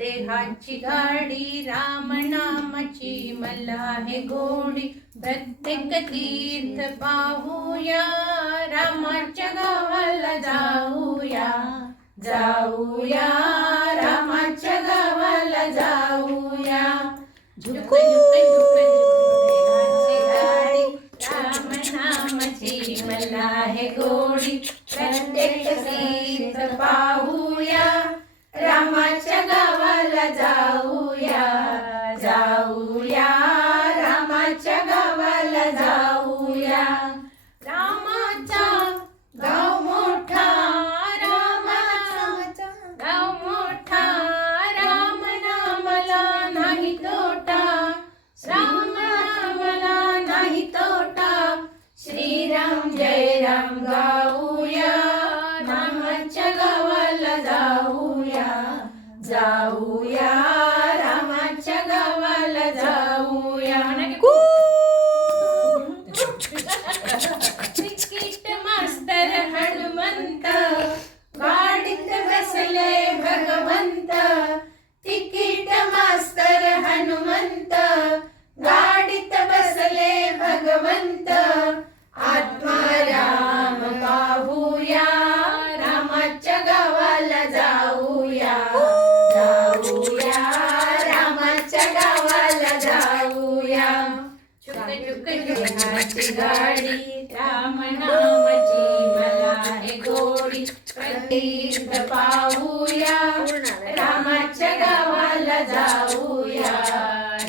देहाची गाडी रामनामची मला हे गोडी प्रत्येक तीर्थ पाहूया रामाच्या गावाला जाऊया. जाऊया रामाच्या गावाला जाऊया. झुक रामनामची मला हे गोडी प्रत्येक तीर्थ पाहू Natal.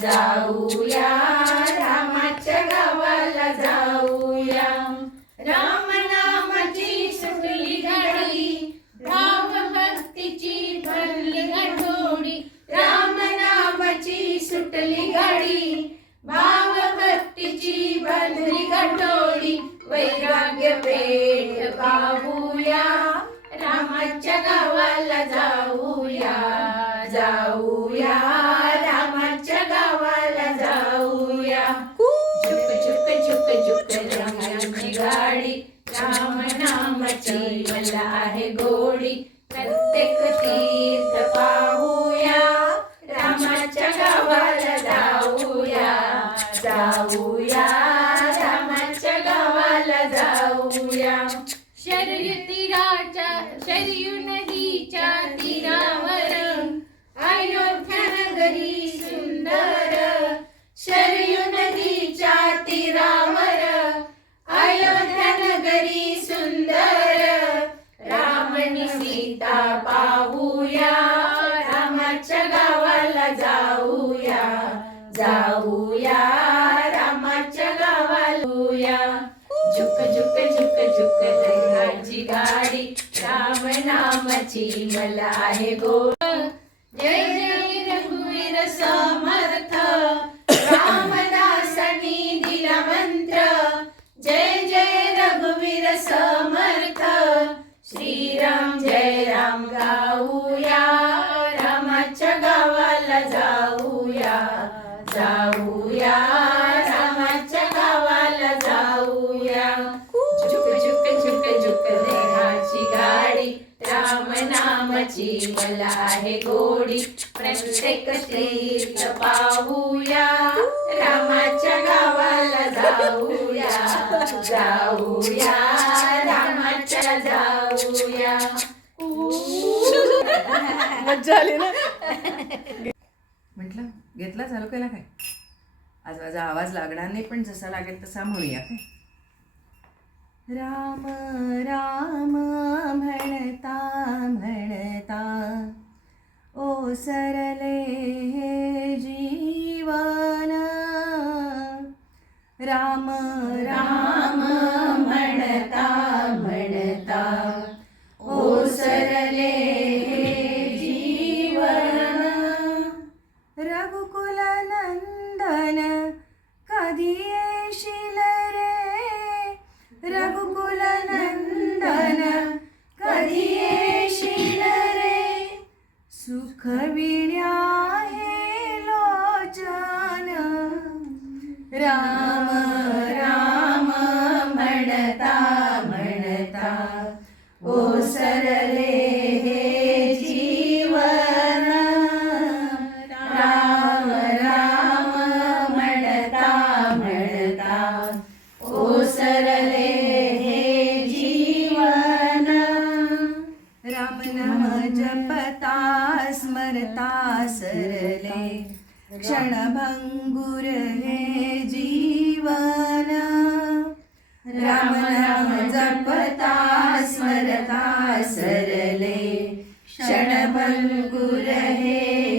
da Do you ¡Hola, amigos! जाऊया रामाच्या जाऊया. आली ना? म्हटलं घेतला चालू केला काय? आज माझा आवाज लागणार नाही पण जसा लागेल तसा म्हणूया काय? राम राम म्हणता म्हणता ओ सरले हे जीवन. राम राम കവിണ राम नाम जपता स्मरता सरले क्षणभंगुर हे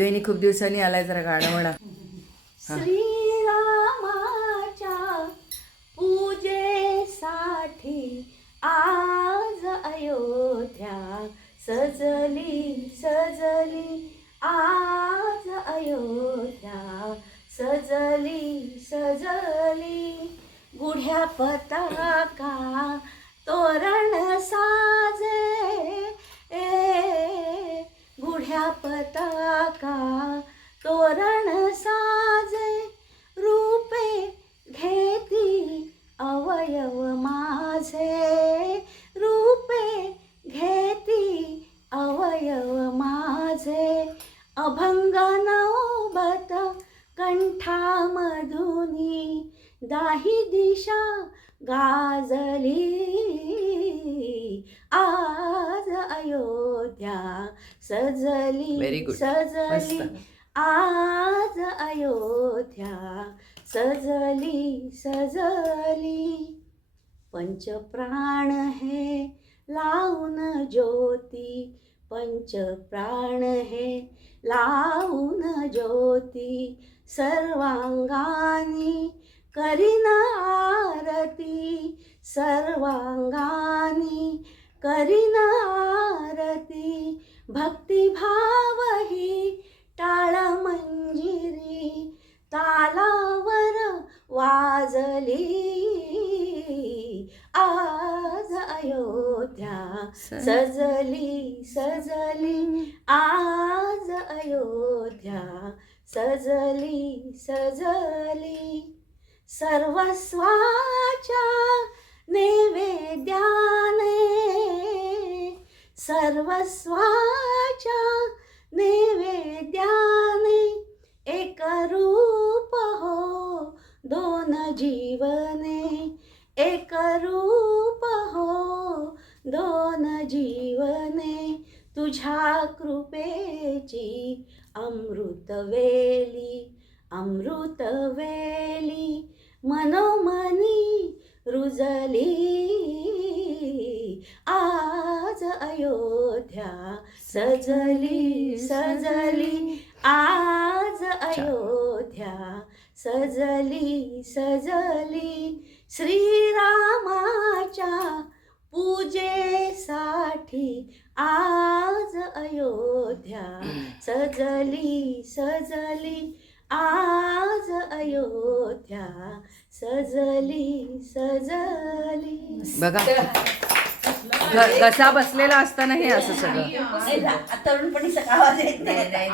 मोदी खूप दिवसांनी आलाय जरा गाणं म्हणा. श्रीरामाच्या पूजेसाठी आज अयोध्या सजली सजली. आज अयोध्या सजली सजली. गुढ्या पताका तोरण साजे ए गुढ्या पताका तोरण सजली आज अयोध्या सजली सजली पंचप्राण हे लावून ज्योती. पंचप्राण हे लावून ज्योती. सर्वांगानी करीन आरती. सर्वांगानी करीन आरती. भक्तिभाव ही टाळ मंजिरी तालावर वाजली. आज अयोध्या सजली सजली. आज अयोध्या सजली सजली. सर्वस्वाच्या नैवेद्याने सर्वस्वाच्या नैवेद्याने एक रूप हो दोन जीवने. एक रूप हो दोन जीवने तुझ्या कृपेची अमृत वेली अमृत वेली. मनोमनी रुजली. आज अयोध्या सजली सजली आज अयोध्या सजली सजली. श्रीरामाच्या पूजेसाठी आज अयोध्या सजली सजली. आज अयोध्या सजली सजली. बघा. घसा बसलेला असताना हे असं सगळं. येत नाही.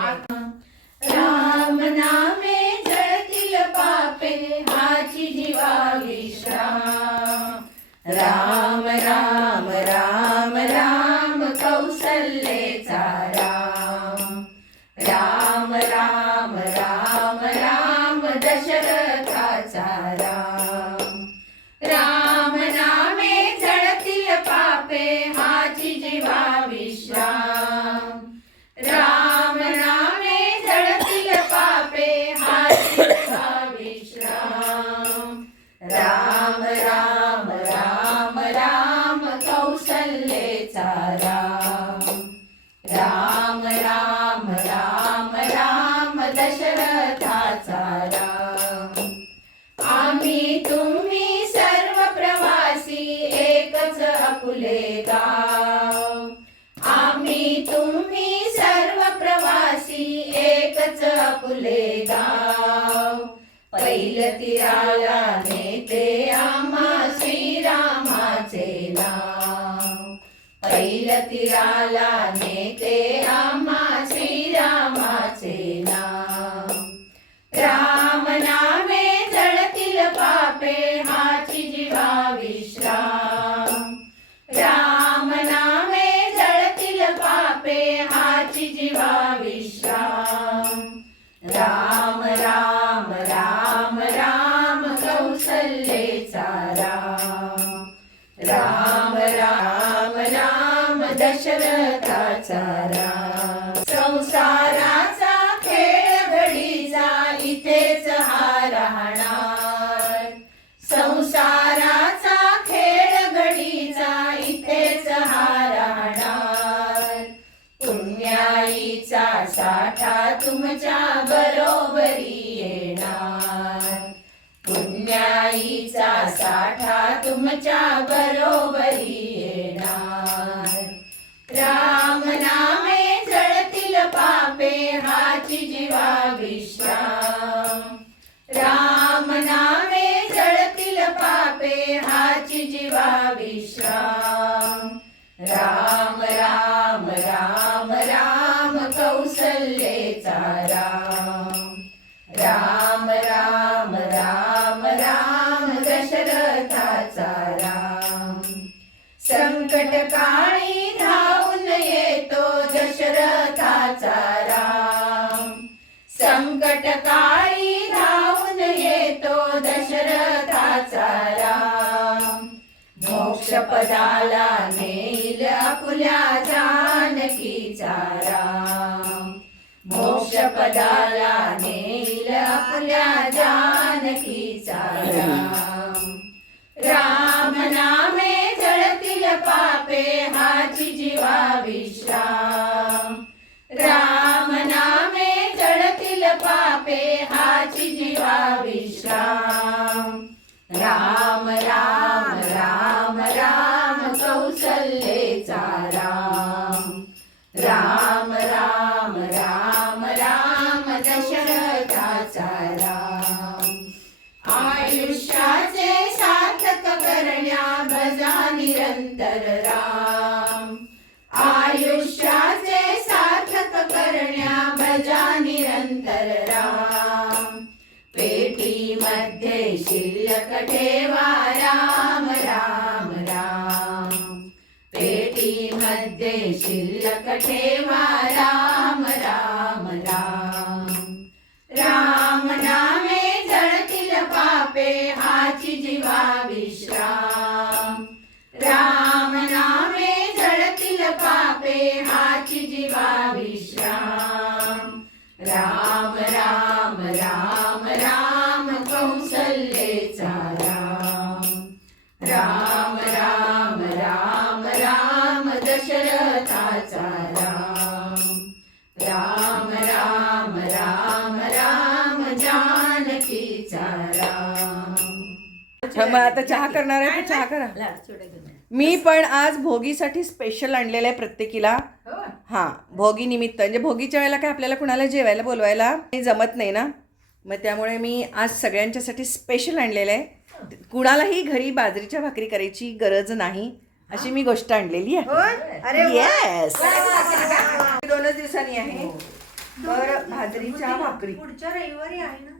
राम नामे जळतील पापे हाची जीवा विश्राम. राम राम राम राम कौसल्येचा राम राम राम राम राम दशरथाचा एकच अपुले गाव पहिलं तिराला नेते आम्हा श्रीरामाचे नाव पहिलं दशरथाचा राम. संसाराचा खेळ घडीचा इथेच हा राहणार. संसाराचा खेळ घडीचा इथेच हा राहणार. पुण्याईचा साठा तुमच्या बरोबरी येणार. पुण्याईचा साठा तुमच्या बरोबरी आपुल्या जानकीचा राम. मोक्ष पदाला नेईल आपल्या जानकीचा राम. राम नामे जळतील पापे हाची जीवा विश्राम. राम नामे जळतील पापे हाची जीवा विश्राम. queima. मग आता चहा करणार आहे तर चहा करा. मी पण आज भोगीसाठी स्पेशल आणलेलं आहे प्रत्येकीला. हां. भोगी निमित्त. म्हणजे भोगीच्या वेळेला काय आपल्याला कुणाला जेवायला बोलवायला जमत नाही ना? मग त्यामुळे मी आज सगळ्यांच्यासाठी स्पेशल आणलेलं आहे. कुणालाही घरी बाजरीच्या भाकरी करायची गरज नाही अशी मी गोष्ट आणलेली आहे. येस दोनच दिवसांनी आहे. तर भाजरीच्या भाकरी. पुढच्या रविवारी आहे ना?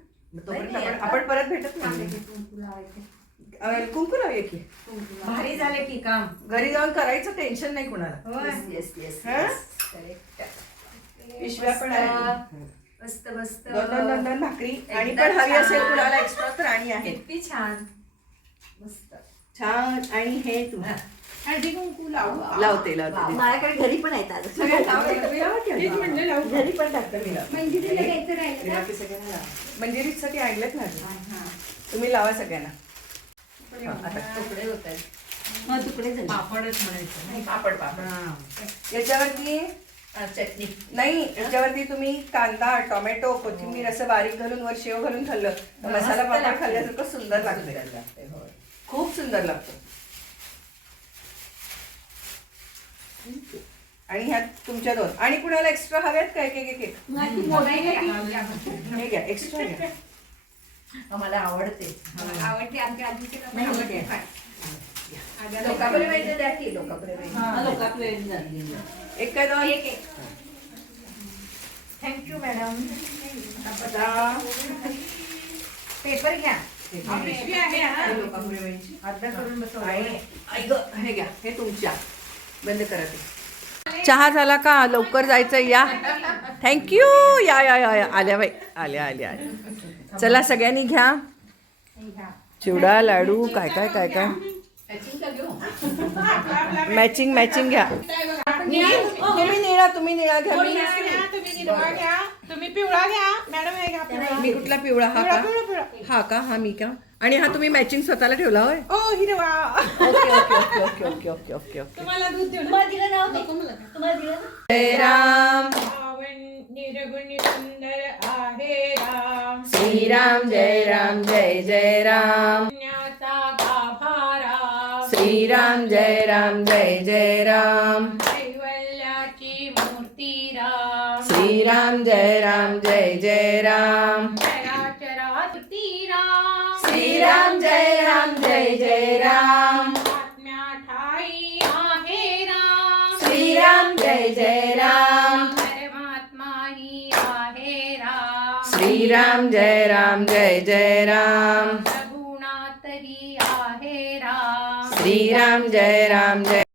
आपण परत भेटत नाही. अं, कुंकू लावूया की? भारी झाले की काम. घरी जाऊन करायचं टेन्शन नाही कुणाला. येस येस हं? पिशव्या पण आहेत. मस्त मस्त दोन दोन दोन दोन भाकरी. आणि पण हवी असेल कुणाला एक्स्ट्रा तर आणि आहे. किती छान. मस्त. छान. आणि हे तू. हळदी कुंकू लावू. लावते लावते. माझ्याकडे घरी पण आहेत आज घरी पण टाकतो मंजिरीला द्यायचं राहिलं का? मंजिरीसाठी आणलेत ना तुम्ही लावा सगळ्यांना. आता तुकडे होत आहेत. मग तुकडे झाले. पापडच म्हणायचं. पापड पापड. याच्यावरती चटणी. नाही याच्यावरती तुम्ही कांदा टोमॅटो कोथिंबीर असं बारीक घालून वर शेव घालून खाल्लं. तर मसाला पापड खाल्ल्यासारखं सुंदर लागतं खूप सुंदर लागतं आणि ह्यात तुमच्या दोन. आणि कुणाला एक्स्ट्रा हव्यात? काय केक एक एक हे घ्या एक्स्ट्रा घ्या. आम्हाला आवडते. आवडते आमच्या आजीचे नाही, आवडते. नाही. फार. लोकांकडे माहिती द्या की लोकांकडे एक काय दोन एक एक. थँक्यू मॅडम आता पेपर घ्या. पिशवी आहे हा. अर्धा करून बसवा. आणि ऐक, हे घ्या हे तुमच्या. बंद करा ते. चहा झाला का? लवकर जायचं या. थँक्यू या या या या. आल्या बाई. आल्या आल्या आल्या. चला सगळ्यांनी घ्या. चिवडा लाडू काय काय काय काय? मॅचिंग मॅचिंग घ्या. हो. तुम्ही निळा तुम्ही निळा घ्या. मी तुम्ही पिवळा घ्या. मॅडम मी कुठला पिवळा हा का? हा का? हा मी का? आणि हा तुम्ही मॅचिंग स्वतःला ठेवला होय? ओ हिरवा. Okay okay okay okay okay okay okay तुम्हाला दूध देऊ तुम्हाला दिलं तुम्हाला दिलं जय राम. सुंदर आहे राम. जय राम जय जय राम. श्रीराम जय राम जय जय राम कैवल्याची मूर्ती राम श्रीराम जय राम जय जय राम चराचराती राम श्रीराम जय राम जय जय राम आत्म्या ठाई आहे राम श्रीराम जय जय राम परमात्मा ही आहे राम श्रीराम जय राम जय जय राम सगुणातरी आहे राम श्रीराम जय राम जय